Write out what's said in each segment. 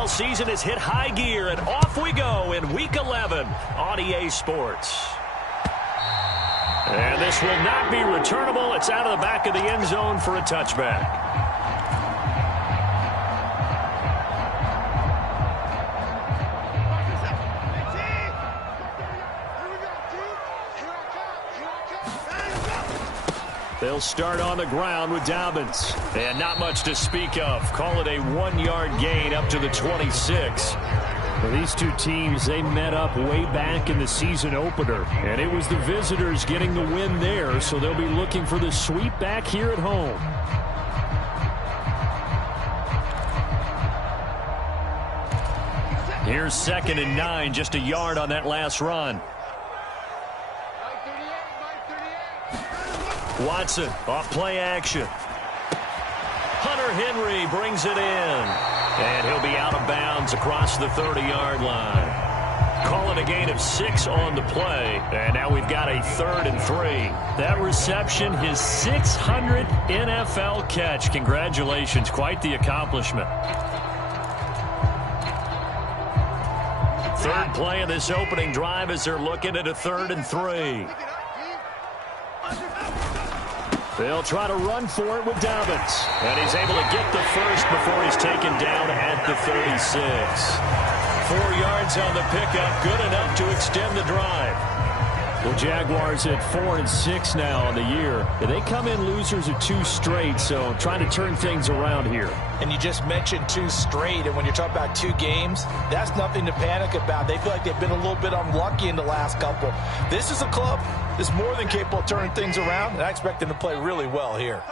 NFL season has hit high gear, and off we go in Week 11 on EA Sports. And this will not be returnable. It's out of the back of the end zone for a touchback. They'll start on the ground with Dobbins. And not much to speak of. Call it a 1-yard gain up to the 26. Well, these two teams, they met up way back in the season opener. And it was the visitors getting the win there, so they'll be looking for the sweep back here at home. Here's 2nd and 9, just a yard on that last run. Watson off play action. Hunter Henry brings it in. And he'll be out of bounds across the 30-yard line. Call it a gain of 6 on the play. And now we've got a 3rd and 3. That reception, his 600th NFL catch. Congratulations. Quite the accomplishment. Third play of this opening drive as they're looking at a 3rd and 3. They'll try to run for it with Dobbins. And he's able to get the first before he's taken down at the 36. 4 yards on the pickup, good enough to extend the drive. Well, Jaguars at 4-6 now on the year. They come in losers of 2 straight, so trying to turn things around here. And you just mentioned 2 straight, and when you're talking about 2 games, that's nothing to panic about. They feel like they've been a little bit unlucky in the last couple. This is a club that's more than capable of turning things around, and I expect them to play really well here.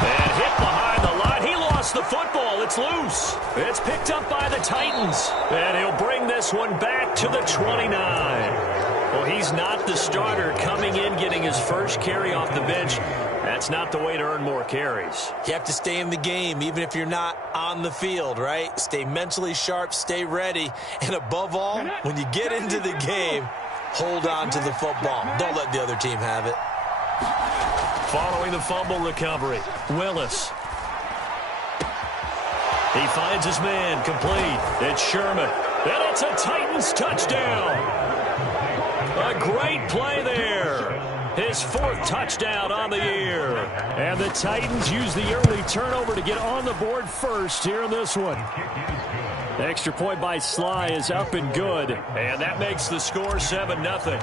And hit behind the line. He lost the football. It's loose. It's picked up by the Titans. And he'll bring this one back to the 29. Well, he's not the starter coming in, getting his first carry off the bench. That's not the way to earn more carries. You have to stay in the game, even if you're not on the field, right? Stay mentally sharp, stay ready, and above all, when you get into the game, hold on to the football. Don't let the other team have it. Following the fumble recovery, Willis. He finds his man, complete. It's Sherman. And it's a Titans touchdown. A great play there. His 4th touchdown on the year. And the Titans use the early turnover to get on the board first here in this one. The extra point by Sly is up and good. And that makes the score 7-0.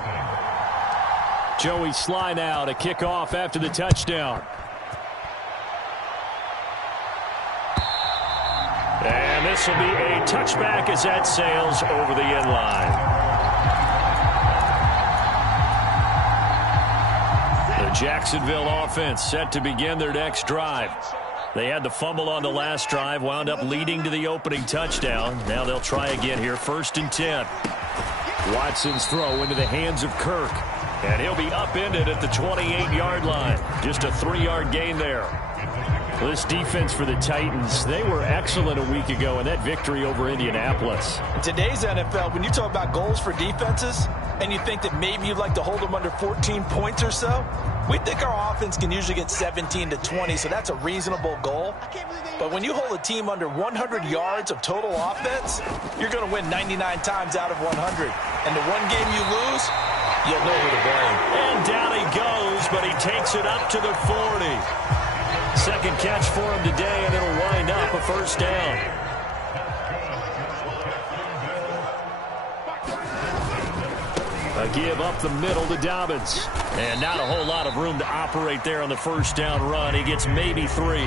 Joey Sly now to kick off after the touchdown. And this will be a touchback as that sails over the end line. The Jacksonville offense set to begin their next drive. They had the fumble on the last drive, wound up leading to the opening touchdown. Now they'll try again here, 1st and 10. Watson's throw into the hands of Kirk. And he'll be upended at the 28-yard line. Just a 3-yard gain there. This defense for the Titans, they were excellent a week ago in that victory over Indianapolis. In today's NFL, when you talk about goals for defenses, and you think that maybe you'd like to hold them under 14 points or so, we think our offense can usually get 17 to 20, so that's a reasonable goal. But when you hold a team under 100 yards of total offense, you're going to win 99 times out of 100. And the one game you lose, you'll know who to blame. And down he goes, but he takes it up to the 40. Second catch for him today, and it'll wind up a 1st down. A give up the middle to Dobbins. And not a whole lot of room to operate there on the 1st down run. He gets maybe 3.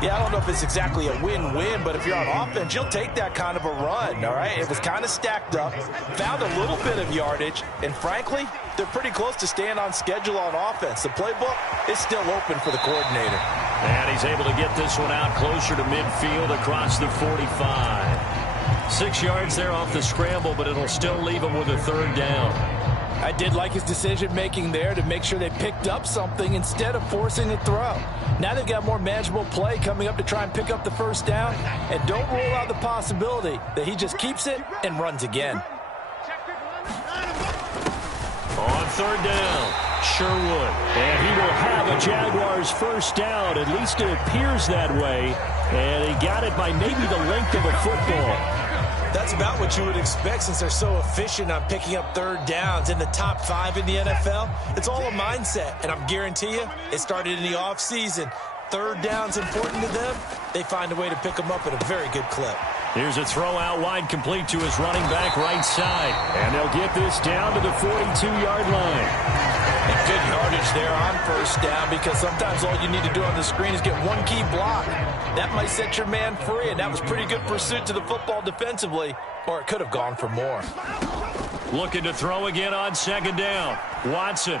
Yeah, I don't know if it's exactly a win-win, but if you're on offense, you'll take that kind of a run, all right? It was kind of stacked up, found a little bit of yardage, and frankly, they're pretty close to staying on schedule on offense. The playbook is still open for the coordinator. And he's able to get this one out closer to midfield across the 45. 6 yards there off the scramble, but it'll still leave him with a 3rd down. I did like his decision-making there to make sure they picked up something instead of forcing a throw. Now they've got more manageable play coming up to try and pick up the 1st down. And don't rule out the possibility that he just keeps it and runs again. On 3rd down. Sure would. And he will have a Jaguars first down. At least it appears that way. And he got it by maybe the length of a football. That's about what you would expect since they're so efficient on picking up third downs in the top 5 in the NFL. It's all a mindset, and I'm guarantee you it started in the offseason. Third down's important to them. They find a way to pick them up at a very good clip. Here's a throw out wide complete to his running back right side. And they'll get this down to the 42-yard line. And good yardage there on first down because sometimes all you need to do on the screen is get one key block. That might set your man free, and that was pretty good pursuit to the football defensively, or it could have gone for more. Looking to throw again on second down. Watson.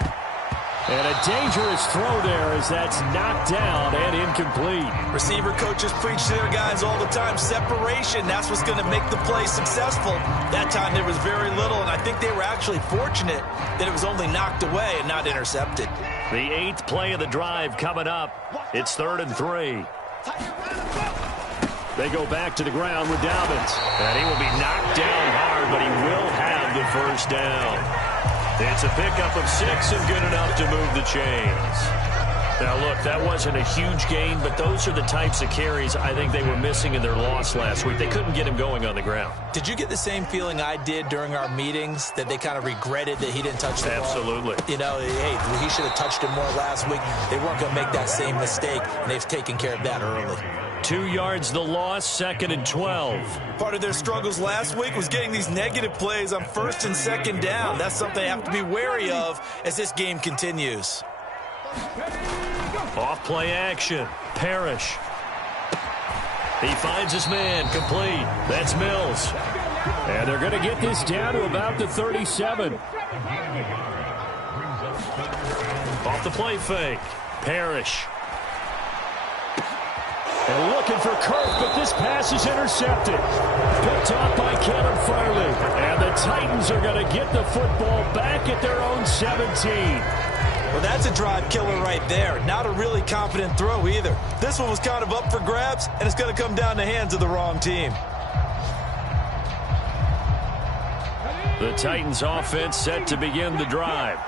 And a dangerous throw there as that's knocked down and incomplete. Receiver coaches preach to their guys all the time. Separation, that's what's going to make the play successful. That time there was very little, and I think they were actually fortunate that it was only knocked away and not intercepted. The 8th play of the drive coming up. It's 3rd and 3. They go back to the ground with Dobbins. And he will be knocked down hard, but he will have the first down. It's a pickup of 6 and good enough to move the chains. Now, look, that wasn't a huge gain, but those are the types of carries I think they were missing in their loss last week. They couldn't get him going on the ground. Did you get the same feeling I did during our meetings, that they kind of regretted that he didn't touch the ball? Absolutely. You know, hey, he should have touched it more last week. They weren't going to make that same mistake, and they've taken care of that early. 2 yards the loss, 2nd and 12. Part of their struggles last week was getting these negative plays on 1st and 2nd down. That's something they have to be wary of as this game continues. Off play action. Parrish. He finds his man. Complete. That's Mills. And they're going to get this down to about the 37. Off the play fake. Parrish. And looking for Kirk, but this pass is intercepted. Picked off by Kevin Farley. And the Titans are going to get the football back at their own 17. Well, that's a drive killer right there. Not a really confident throw either. This one was kind of up for grabs, and it's going to come down the hands of the wrong team. The Titans offense set to begin the drive.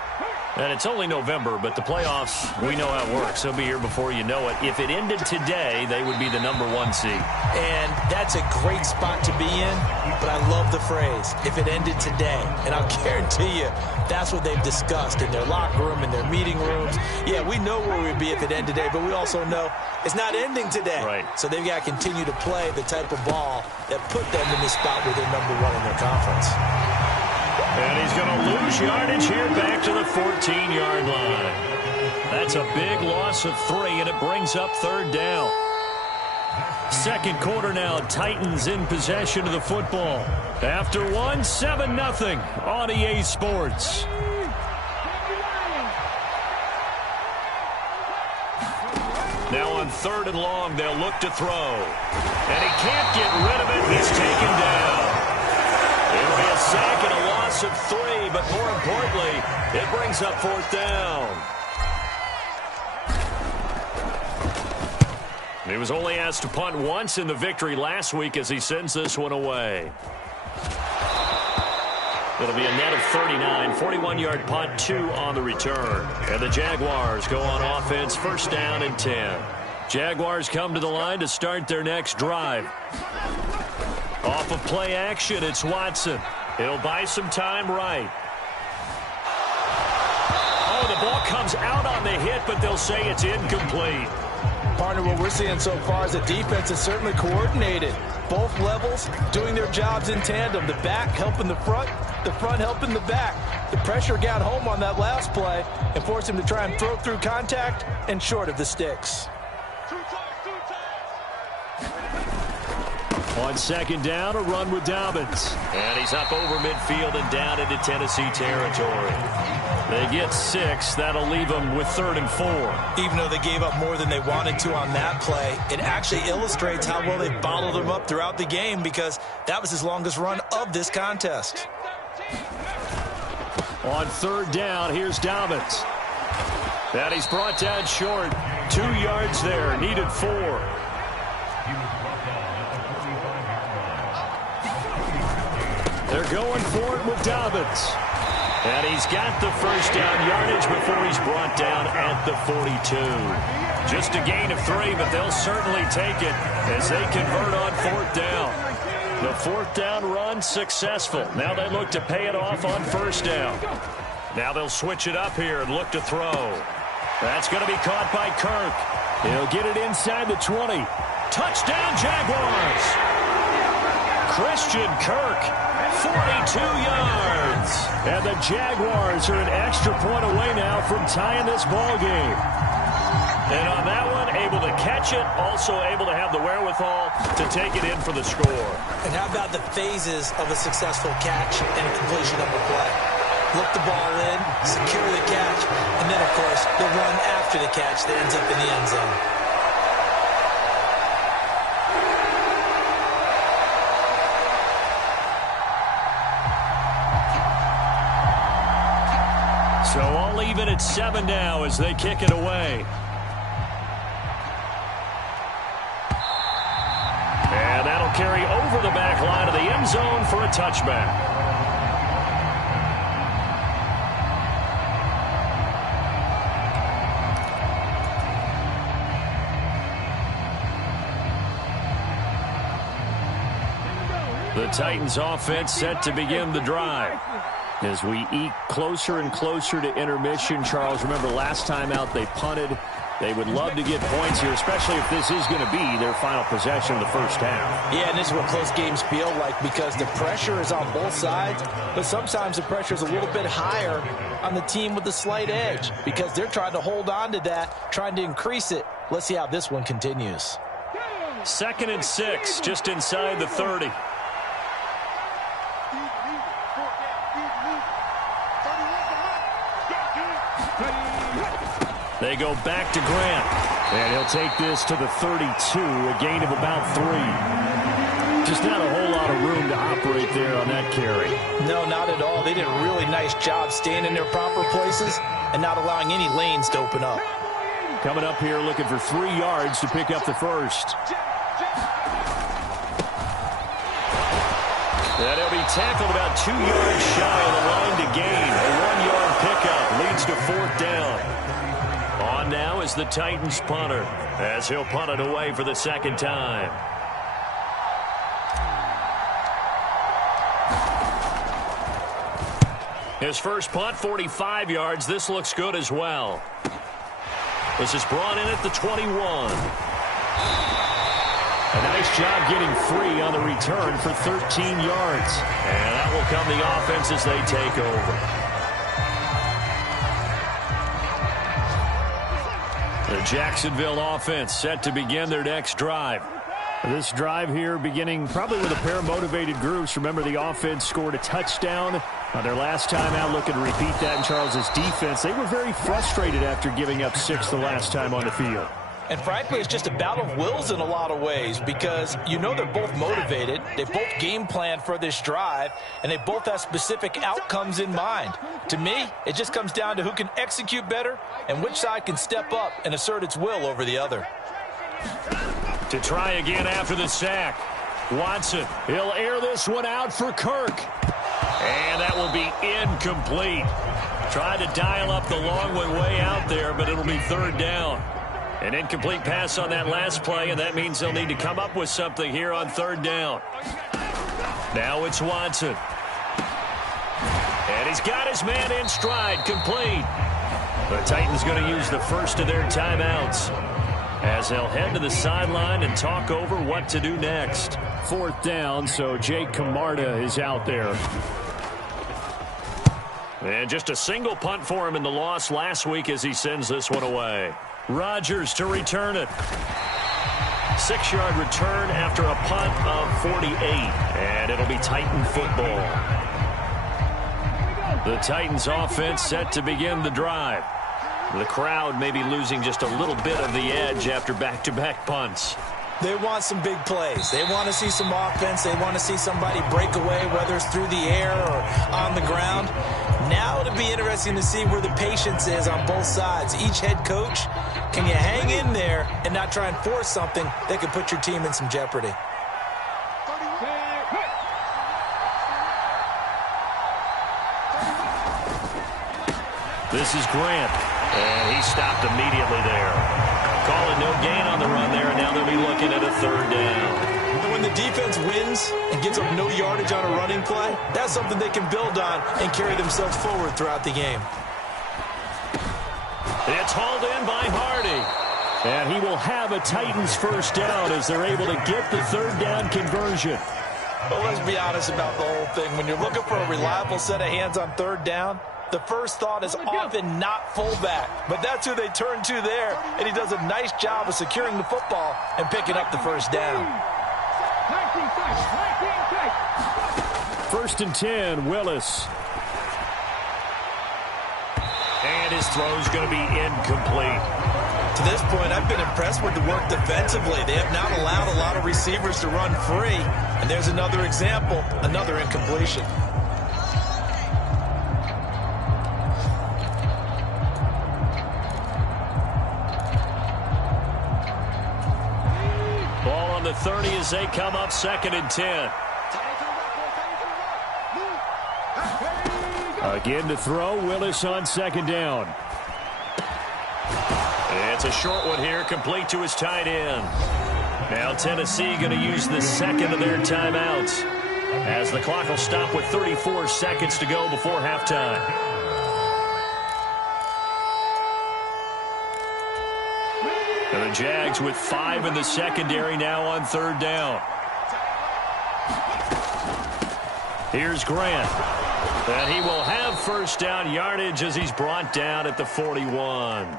And it's only November, but the playoffs, we know how it works. They'll be here before you know it. If it ended today, they would be the #1 seed. And that's a great spot to be in, but I love the phrase, if it ended today. And I'll guarantee you, that's what they've discussed in their locker room, in their meeting rooms. Yeah, we know where we'd be if it ended today, but we also know it's not ending today. Right. So they've got to continue to play the type of ball that put them in the spot where they're #1 in their conference. And he's going to lose yardage here back to the 14-yard line. That's a big loss of 3, and it brings up 3rd down. Second quarter now, Titans in possession of the football. After 1, 7-0 on EA Sports. Now on 3rd and long, they'll look to throw. And he can't get rid of it. He's taken down. It'll be a sack and a loss of 3, but more importantly, it brings up 4th down. He was only asked to punt once in the victory last week as he sends this one away. It'll be a net of 39, 41-yard punt, 2 on the return. And the Jaguars go on offense, 1st down and 10. Jaguars come to the line to start their next drive. Off of play action, it's Watson. He'll buy some time right. Oh, the ball comes out on the hit, but they'll say it's incomplete. Partner, what we're seeing so far is the defense is certainly coordinated. Both levels doing their jobs in tandem. The back helping the front helping the back. The pressure got home on that last play and forced him to try and throw through contact and short of the sticks. On 2nd down, a run with Dobbins. And he's up over midfield and down into Tennessee territory. They get 6. That'll leave them with 3rd and 4. Even though they gave up more than they wanted to on that play, it actually illustrates how well they bottled them up throughout the game because that was his longest run of this contest. On 3rd down, here's Dobbins. And he's brought down short. 2 yards there, needed 4. They're going for it with Dobbins. And he's got the first down yardage before he's brought down at the 42. Just a gain of 3, but they'll certainly take it as they convert on 4th down. The 4th down run successful. Now they look to pay it off on 1st down. Now they'll switch it up here and look to throw. That's going to be caught by Kirk. He'll get it inside the 20. Touchdown, Jaguars! Christian Kirk, 42 yards. And the Jaguars are an extra point away now from tying this ball game. And on that one, able to catch it, also able to have the wherewithal to take it in for the score. And how about the phases of a successful catch and a completion of a play? Look the ball in, secure the catch, and then, of course, the run after the catch that ends up in the end zone. So all even at 7 now as they kick it away. And that'll carry over the back line of the end zone for a touchback. The Titans offense set to begin the drive. As we eke closer and closer to intermission, Charles, remember last time out they punted. They would love to get points here, especially if this is going to be their final possession of the first half. Yeah, and this is what close games feel like because the pressure is on both sides, but sometimes the pressure is a little bit higher on the team with the slight edge because they're trying to hold on to that, trying to increase it. Let's see how this one continues. 2nd and 6, just inside the 30. They go back to Grant. And he'll take this to the 32, a gain of about 3. Just not a whole lot of room to operate there on that carry. No, not at all. They did a really nice job staying in their proper places and not allowing any lanes to open up. Coming up here looking for 3 yards to pick up the first. And he'll be tackled about 2 yards shy of the line to gain. A 1-yard pickup leads to 4th down. On now is the Titans punter as he'll punt it away for the 2nd time. His first punt, 45 yards. This looks good as well. This is brought in at the 21. A nice job getting free on the return for 13 yards. And that will come the offense as they take over. The Jacksonville offense set to begin their next drive. This drive here beginning probably with a pair of motivated groups. Remember, the offense scored a touchdown on their last time out. Looking to repeat that in Charles's defense. They were very frustrated after giving up 6 the last time on the field. And frankly, it's just a battle of wills in a lot of ways because you know they're both motivated. They both game planned for this drive, and they both have specific outcomes in mind. To me, it just comes down to who can execute better and which side can step up and assert its will over the other. To try again after the sack. Watson, he'll air this one out for Kirk. And that will be incomplete. Tried to dial up the long one way out there, but it'll be 3rd down. An incomplete pass on that last play, and that means they'll need to come up with something here on 3rd down. Now it's Watson. And he's got his man in stride, complete. The Titans going to use the first of their timeouts as they'll head to the sideline and talk over what to do next. 4th down, so Jake Camarda is out there. And just a single punt for him in the loss last week as he sends this one away. Rodgers to return it. 6-yard return after a punt of 48. And it'll be Titan football. The Titans offense set to begin the drive. The crowd may be losing just a little bit of the edge after back-to-back punts. They want some big plays. They want to see some offense. They want to see somebody break away, whether it's through the air or on the ground. Now it'll be interesting to see where the patience is on both sides. Each head coach, can you hang in there and not try and force something that could put your team in some jeopardy? This is Grant. And he stopped immediately there. Calling no gain on the run there, and now they'll be looking at a third down. And when the defense wins and gives up no yardage on a running play, that's something they can build on and carry themselves forward throughout the game. It's hauled in by Hardy. And he will have a Titans first down as they're able to get the third down conversion. Well, let's be honest about the whole thing. When you're looking for a reliable set of hands on third down, the first thought is often not fullback. But that's who they turn to there, and he does a nice job of securing the football and picking up the first down. 1st and 10, Willis. And his throw's going to be incomplete. To this point, I've been impressed with the work defensively. They have not allowed a lot of receivers to run free. And there's another example, another incompletion. Ball on the 30 as they come up 2nd and 10. Again to throw, Willis on 2nd down. It's a short one here, complete to his tight end. Now Tennessee going to use the second of their timeouts, as the clock will stop with 34 seconds to go before halftime. And the Jags with 5 in the secondary now on 3rd down. Here's Grant. And he will have first down yardage as he's brought down at the 41.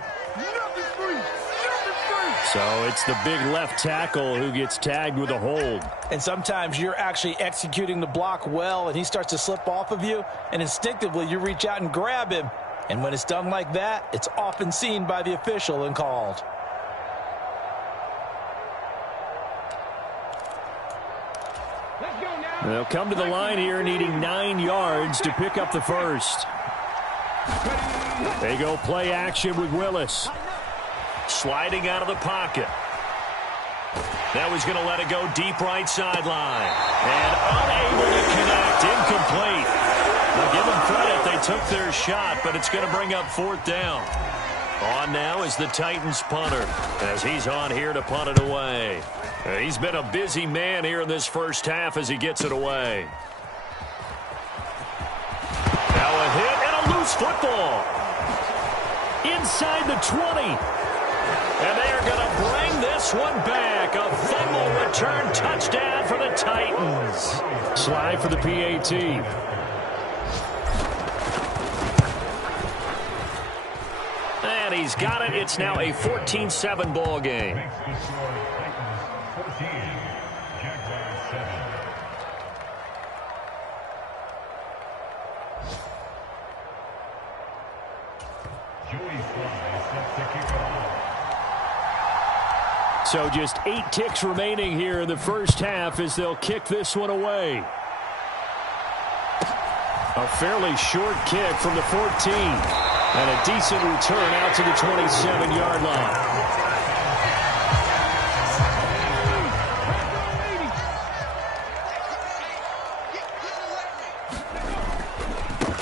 So it's the big left tackle who gets tagged with a hold. And sometimes you're actually executing the block well, and he starts to slip off of you, and instinctively you reach out and grab him. And when it's done like that, it's often seen by the official and called. They'll come to the line here needing 9 yards to pick up the first. They go play action with Willis. Sliding out of the pocket. Now he's going to let it go deep right sideline. And unable to connect. Incomplete. Now give them credit. They took their shot, but it's going to bring up 4th down. On now is the Titans punter, as he's on here to punt it away. He's been a busy man here in this first half as he gets it away. Now a hit and a loose football. Inside the 20. And they are going to bring this one back. A fumble return touchdown for the Titans. Slide for the PAT. And he's got it. It's now a 14-7 ball game. So just 8 ticks remaining here in the first half as they'll kick this one away. A fairly short kick from the 14. And a decent return out to the 27-yard line.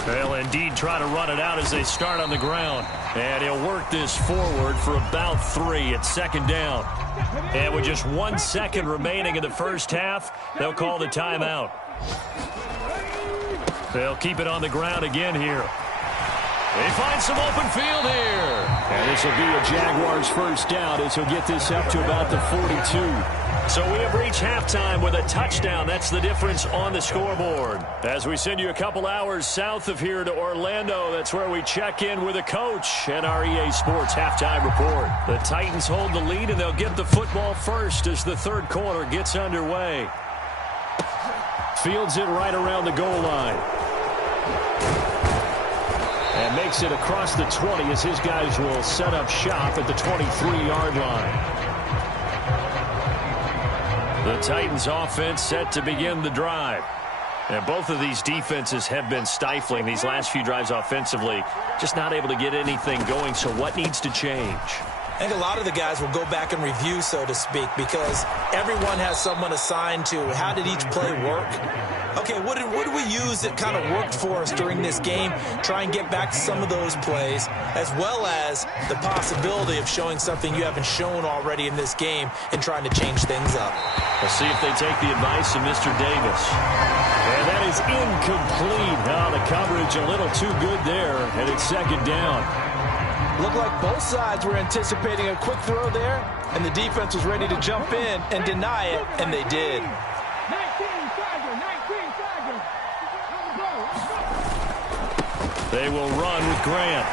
They'll indeed try to run it out as they start on the ground. And he'll work this forward for about 3 at 2nd down. And with just 1 second remaining in the first half, they'll call the timeout. They'll keep it on the ground again here. They find some open field here. And this will be a Jaguars first down as he'll get this up to about the 42. So we have reached halftime with a touchdown. That's the difference on the scoreboard. As we send you a couple hours south of here to Orlando, that's where we check in with a coach and our EA Sports halftime report. The Titans hold the lead, and they'll get the football first as the 3rd quarter gets underway. Fields it right around the goal line. And makes it across the 20 as his guys will set up shop at the 23-yard line. The Titans offense set to begin the drive. And both of these defenses have been stifling these last few drives offensively. Just not able to get anything going, so what needs to change? I think a lot of the guys will go back and review, so to speak, because everyone has someone assigned to how did each play work. Okay, what did we use that kind of worked for us during this game? Try and get back to some of those plays, as well as the possibility of showing something you haven't shown already in this game and trying to change things up. We'll see if they take the advice of Mr. Davis. And that is incomplete. Oh, the coverage a little too good there, and it's second down. Looked like both sides were anticipating a quick throw there, and the defense was ready to jump in and deny it, and they did. They will run with Grant.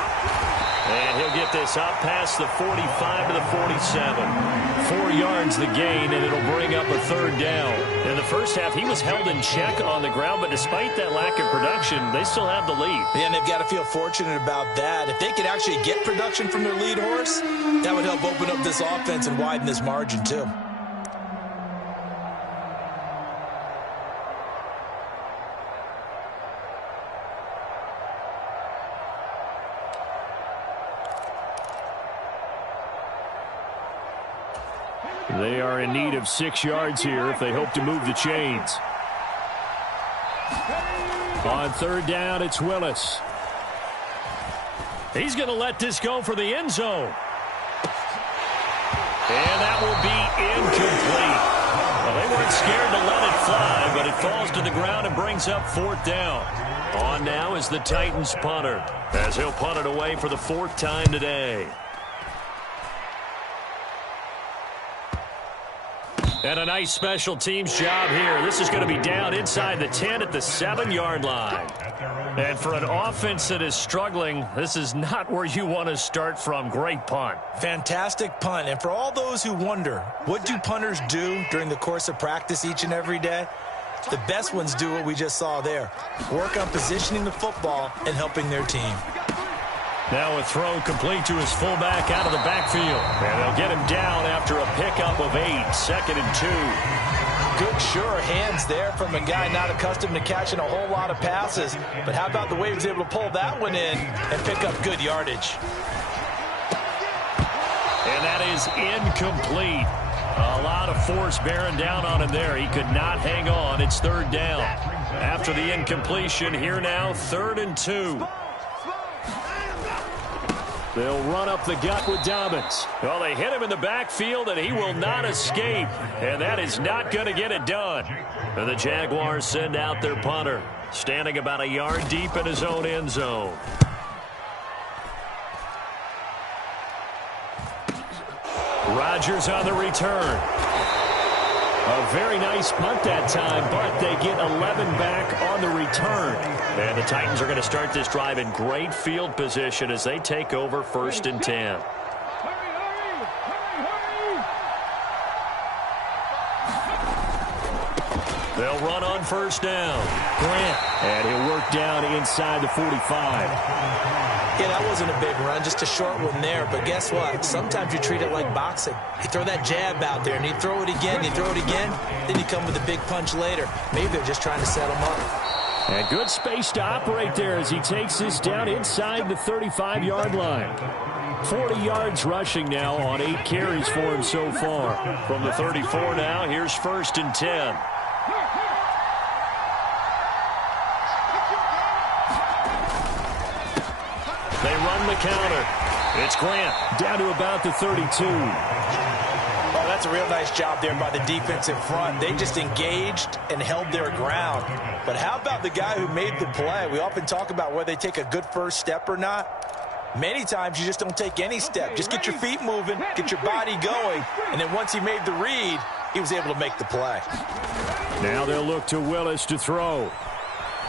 And he'll get this up past the 45 to the 47. 4 yards the gain, and it'll bring up a third down. In the first half, he was held in check on the ground, but despite that lack of production, they still have the lead. Yeah, and they've got to feel fortunate about that. If they could actually get production from their lead horse, that would help open up this offense and widen this margin, too. They are in need of 6 yards here if they hope to move the chains. On third down, it's Willis. He's going to let this go for the end zone. And that will be incomplete. Well, they weren't scared to let it fly, but it falls to the ground and brings up fourth down. On now is the Titans punter, as he'll punt it away for the 4th time today. And a nice special teams job here. This is going to be down inside the 10 at the 7-yard line. And for an offense that is struggling, this is not where you want to start from. Great punt. Fantastic punt. And for all those who wonder, what do punters do during the course of practice each and every day? The best ones do what we just saw there. Work on positioning the football and helping their team. Now a throw complete to his fullback out of the backfield. And they'll get him down after a pickup of 8, 2nd and 2. Good, sure hands there from a guy not accustomed to catching a whole lot of passes. But how about the way he was able to pull that one in and pick up good yardage? And that is incomplete. A lot of force bearing down on him there. He could not hang on. It's third down. After the incompletion, here now, 3rd and 2. They'll run up the gut with Dobbins. Well, they hit him in the backfield, and he will not escape. And that is not going to get it done. And the Jaguars send out their punter, standing about a yard deep in his own end zone. Rodgers on the return. A very nice punt that time, but they get 11 back on the return. And the Titans are going to start this drive in great field position as they take over 1st and 10. They'll run on 1st down. Grant. And he'll work down inside the 45. Yeah, that wasn't a big run, just a short one there. But guess what? Sometimes you treat it like boxing. You throw that jab out there, and you throw it again, you throw it again, then you come with a big punch later. Maybe they're just trying to set him up. And good space to operate there as he takes this down inside the 35-yard line. 40 yards rushing now on 8 carries for him so far. From the 34 now, here's 1st and 10. They run the counter. It's Grant down to about the 32. Oh, that's a real nice job there by the defensive front. They just engaged and held their ground. But how about the guy who made the play? We often talk about whether they take a good first step or not. Many times you just don't take any step. Just get your feet moving, get your body going, and then once he made the read, he was able to make the play. Now they'll look to Willis to throw.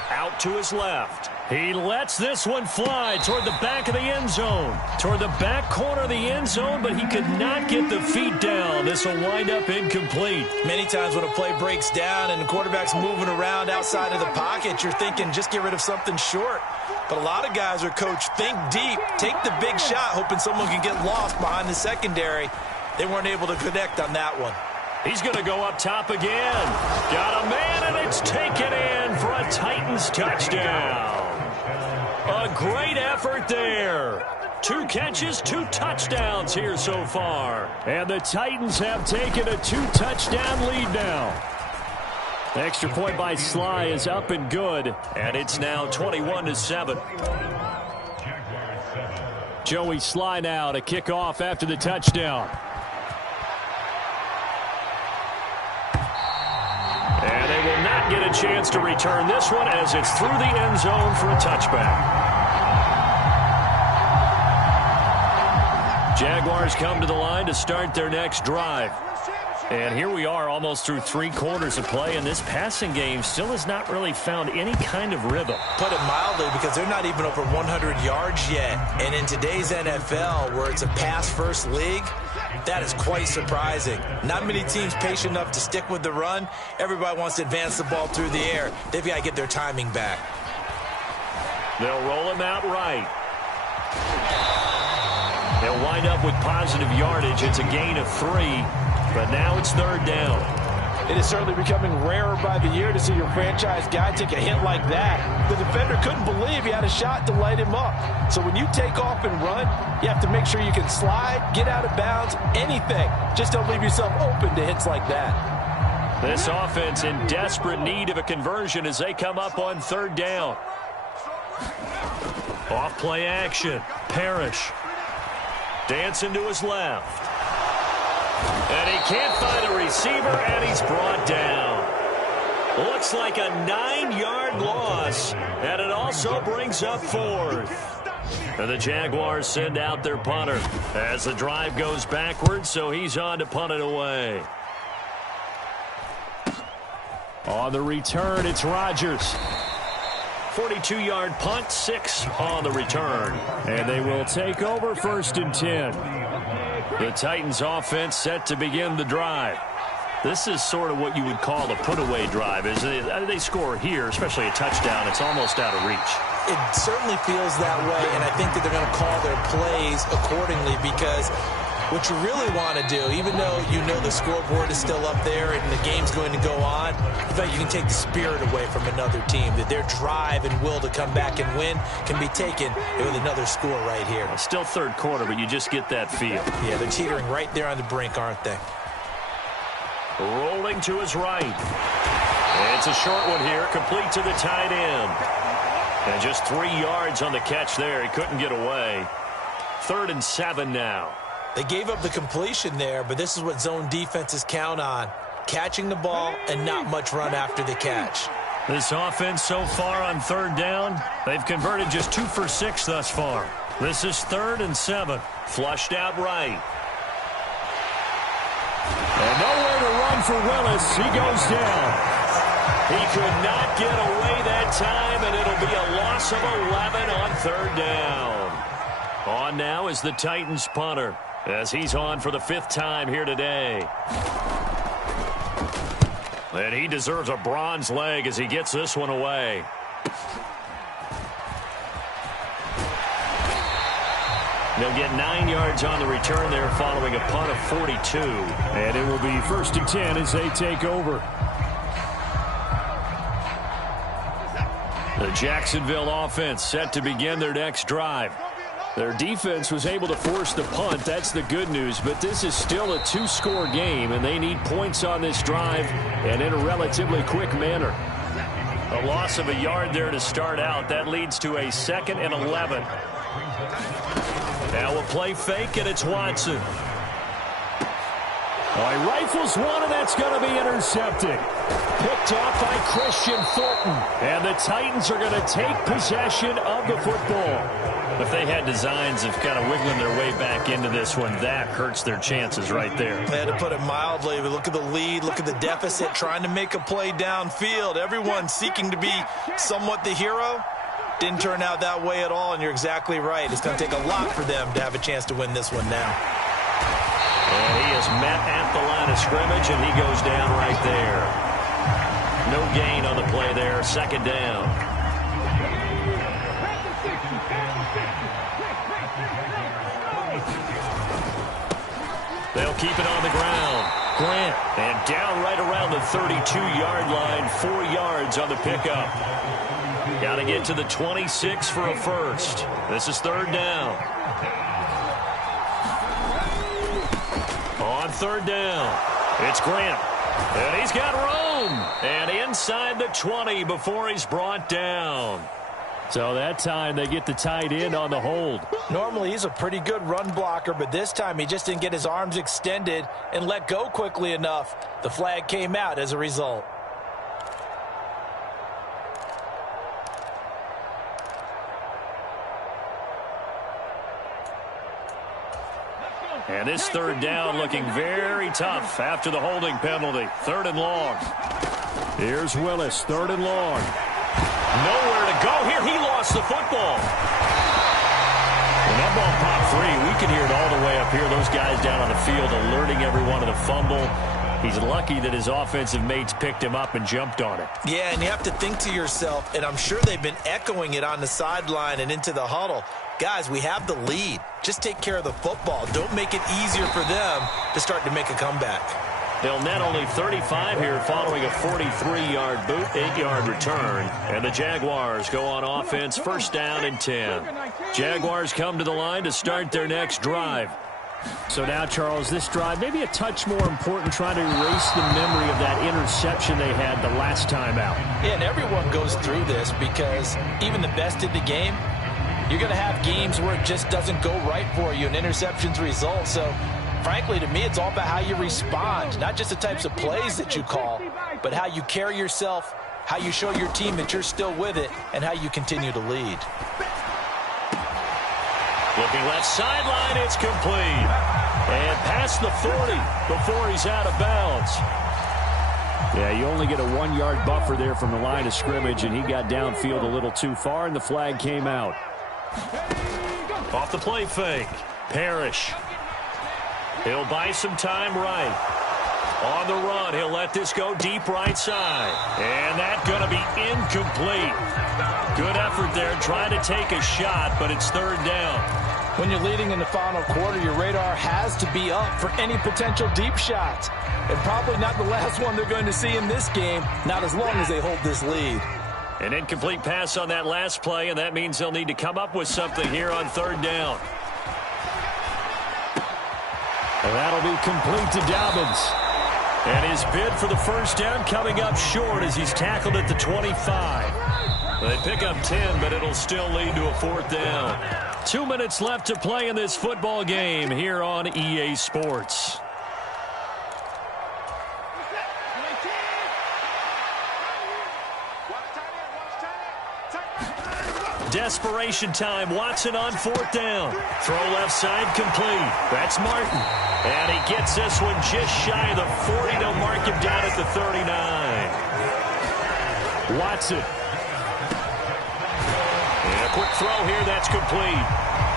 Out to his left. He lets this one fly toward the back of the end zone. Toward the back corner of the end zone, but he could not get the feet down. This will wind up incomplete. Many times when a play breaks down and the quarterback's moving around outside of the pocket, you're thinking just get rid of something short. But a lot of guys are coached, think deep, take the big shot, hoping someone can get lost behind the secondary. They weren't able to connect on that one. He's going to go up top again. Got a man, and it's taken in for a Titans touchdown. A great effort there. 2 catches, 2 touchdowns here so far. And the Titans have taken a 2-touchdown lead now. The extra point by Sly is up and good. And it's now 21-7. Joey Sly now to kick off after the touchdown. And they will not get a chance to return this one as it's through the end zone for a touchback. Jaguars come to the line to start their next drive. And here we are almost through 3 quarters of play, and this passing game still has not really found any kind of rhythm. Put it mildly, because they're not even over 100 yards yet. And in today's NFL, where it's a pass-first league, that is quite surprising. Not many teams patient enough to stick with the run. Everybody wants to advance the ball through the air. They've got to get their timing back. They'll roll him out right. They'll wind up with positive yardage. It's a gain of 3, but now it's 3rd down. It is certainly becoming rarer by the year to see your franchise guy take a hit like that. The defender couldn't believe he had a shot to light him up. So when you take off and run, you have to make sure you can slide, get out of bounds, anything. Just don't leave yourself open to hits like that. This offense in desperate need of a conversion as they come up on 3rd down. Off play action. Parrish. Dancing to his left. And he can't find a receiver, and he's brought down. Looks like a 9-yard loss, and it also brings up 4th. And the Jaguars send out their punter as the drive goes backwards, so he's on to punt it away. On the return, it's Rodgers. 42-yard punt, 6 on the return. And they will take over 1st and 10. The Titans offense set to begin the drive. This is sort of what you would call a put-away drive. As they score here, especially a touchdown, it's almost out of reach. It certainly feels that way, and I think that they're going to call their plays accordingly, because what you really want to do, even though you know the scoreboard is still up there and the game's going to go on, I feel like you can take the spirit away from another team, that their drive and will to come back and win can be taken with another score right here. Still 3rd quarter, but you just get that feel. Yeah, they're teetering right there on the brink, aren't they? Rolling to his right. It's a short one here, complete to the tight end. And just 3 yards on the catch there. He couldn't get away. 3rd and 7 now. They gave up the completion there, but this is what zone defenses count on. Catching the ball and not much run after the catch. This offense so far on 3rd down, they've converted just 2 for 6 thus far. This is 3rd and 7. Flushed out right. And nowhere to run for Willis. He goes down. He could not get away that time, and it'll be a loss of 11 on 3rd down. On now is the Titans punter, as he's on for the 5th time here today. And he deserves a bronze leg as he gets this one away. They'll get 9 yards on the return there following a punt of 42. And it will be 1st and 10 as they take over. The Jacksonville offense set to begin their next drive. Their defense was able to force the punt. That's the good news. But this is still a 2-score game, and they need points on this drive and in a relatively quick manner. A loss of a yard there to start out. That leads to a 2nd and 11. Now a play fake, and it's Watson. He rifles one, and that's going to be intercepted. Picked off by Christian Fulton. And the Titans are going to take possession of the football. If they had designs of kind of wiggling their way back into this one, that hurts their chances right there. They had to put it mildly, but look at the lead, look at the deficit, trying to make a play downfield. Everyone seeking to be somewhat the hero. Didn't turn out that way at all, and you're exactly right. It's going to take a lot for them to have a chance to win this one now. And he is met at the line of scrimmage, and he goes down right there. No gain on the play there, 2nd down. They'll keep it on the ground. Grant, and down right around the 32-yard line, 4 yards on the pickup. Got to get to the 26 for a first. This is third down. On third down, it's Grant. And he's got room. And inside the 20 before he's brought down. So that time they get the tight end on the hold. Normally he's a pretty good run blocker, but this time he just didn't get his arms extended and let go quickly enough. The flag came out as a result. And this third down looking very tough after the holding penalty. Third and long. Here's Willis, third and long. Nowhere to go here. He lost the football. When that ball popped free, we could hear it all the way up here. Those guys down on the field alerting everyone of the fumble. He's lucky that his offensive mates picked him up and jumped on it. Yeah, and you have to think to yourself, and I'm sure they've been echoing it on the sideline and into the huddle. Guys, we have the lead. Just take care of the football. Don't make it easier for them to start to make a comeback. They'll net only 35 here following a 43-yard boot, 8-yard return. And the Jaguars go on offense, first down and 10. Jaguars come to the line to start their next drive. So now, Charles, this drive may be a touch more important, trying to erase the memory of that interception they had the last time out. Yeah, and everyone goes through this because even the best in the game, you're going to have games where it just doesn't go right for you and interceptions result. So, frankly, to me, it's all about how you respond, not just the types of plays that you call, but how you carry yourself, how you show your team that you're still with it, and how you continue to lead. Looking left sideline, it's complete. And past the 40 before he's out of bounds. Yeah, you only get a 1-yard buffer there from the line of scrimmage, and he got downfield a little too far, and the flag came out. Off the play fake. Parrish. He'll buy some time right. On the run, he'll let this go deep right side. And that's going to be incomplete. Good effort there trying to take a shot, but it's third down. When you're leading in the final quarter, your radar has to be up for any potential deep shots. And probably not the last one they're going to see in this game, not as long as they hold this lead. An incomplete pass on that last play, and that means they'll need to come up with something here on third down. And that'll be complete to Dobbins. And his bid for the first down coming up short as he's tackled at the 25. They pick up 10, but it'll still lead to a fourth down. 2 minutes left to play in this football game here on EA Sports. Desperation time. Watson on fourth down. Throw left side complete. That's Martin. And he gets this one just shy of the 40. They'll mark him down at the 39. Watson. And a quick throw here. That's complete.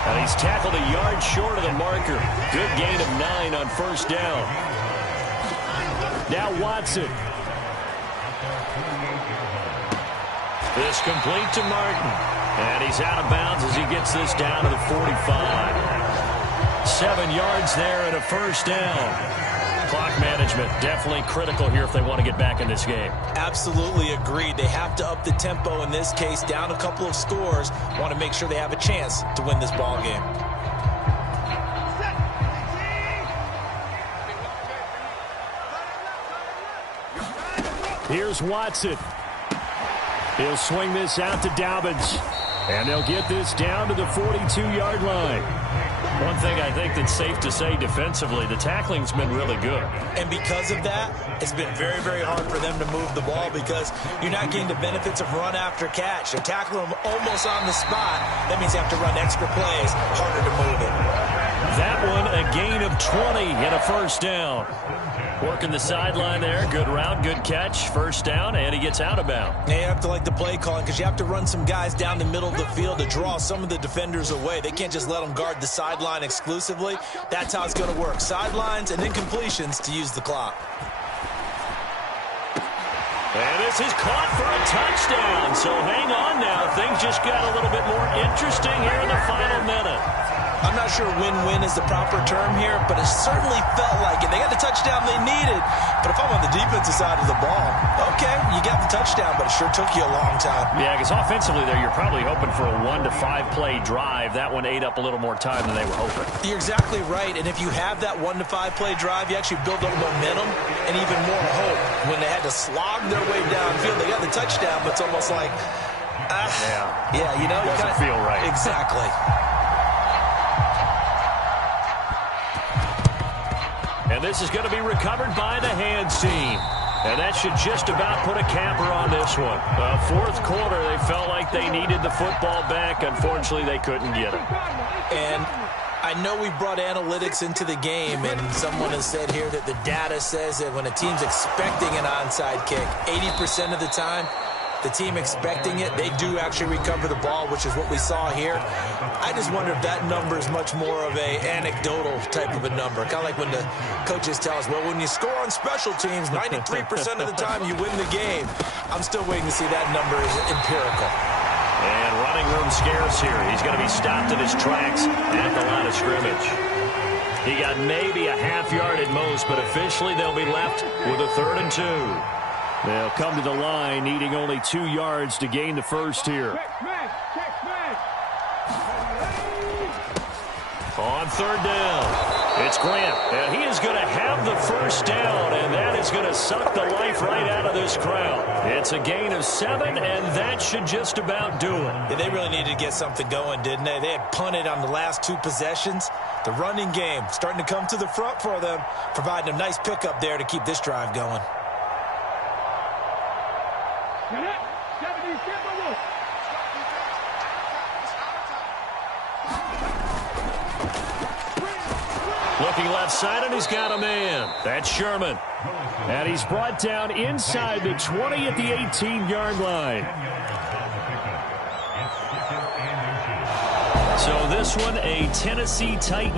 And he's tackled a yard short of the marker. Good gain of 9 on first down. Now Watson. This complete to Martin. And he's out of bounds as he gets this down to the 45. 7 yards there and a first down. Clock management definitely critical here if they want to get back in this game. Absolutely agreed. They have to up the tempo in this case, down a couple of scores. Want to make sure they have a chance to win this ball game. Here's Watson. He'll swing this out to Dobbins. And they'll get this down to the 42-yard line. One thing I think that's safe to say defensively, the tackling's been really good. And because of that, it's been very, very hard for them to move the ball because you're not getting the benefits of run after catch. They're tackling them almost on the spot. That means you have to run extra plays, harder to move it. That one, a gain of 20 and a first down. Working the sideline there. Good route, good catch. First down, and he gets out of bounds. You have to like the play calling because you have to run some guys down the middle of the field to draw some of the defenders away. They can't just let them guard the sideline exclusively. That's how it's going to work. Sidelines and then completions to use the clock. And this is caught for a touchdown. So hang on now. Things just got a little bit more interesting here in the final minute. I'm not sure win-win is the proper term here, but it certainly felt like it. They got the touchdown they needed, but if I'm on the defensive side of the ball, okay, you got the touchdown, but it sure took you a long time. Yeah, because offensively there, you're probably hoping for a 1 to 5 play drive. That one ate up a little more time than they were hoping. You're exactly right, and if you have that 1 to 5 play drive, you actually build up momentum and even more hope. When they had to slog their way downfield, they got the touchdown, but it's almost like, yeah, you know, doesn't feel right. Exactly. And this is going to be recovered by the hands team. And that should just about put a capper on this one. Fourth quarter, they felt like they needed the football back. Unfortunately, they couldn't get it. And I know we brought analytics into the game, and someone has said here that the data says that when a team's expecting an onside kick, 80% of the time, the team expecting it, they do actually recover the ball, which is what we saw here. I just wonder if that number is much more of a anecdotal type of a number. Kind of like when the coaches tell us, well, when you score on special teams, 93% of the time you win the game. I'm still waiting to see that number is empirical. And running room scarce here. He's going to be stopped in his tracks at the line of scrimmage. He got maybe a half yard at most, but officially they'll be left with a 3rd and 2. They'll come to the line needing only 2 yards to gain the first here. On 3rd down, it's Grant. And he is going to have the first down, and that is going to suck the life right out of this crowd. It's a gain of 7, and that should just about do it. Yeah, they really needed to get something going, didn't they? They had punted on the last 2 possessions. The running game starting to come to the front for them, providing a nice pickup there to keep this drive going. Looking left side, and he's got a man. That's Sherman. And he's brought down inside the 20 at the 18-yard line. So this one, a Tennessee Titans.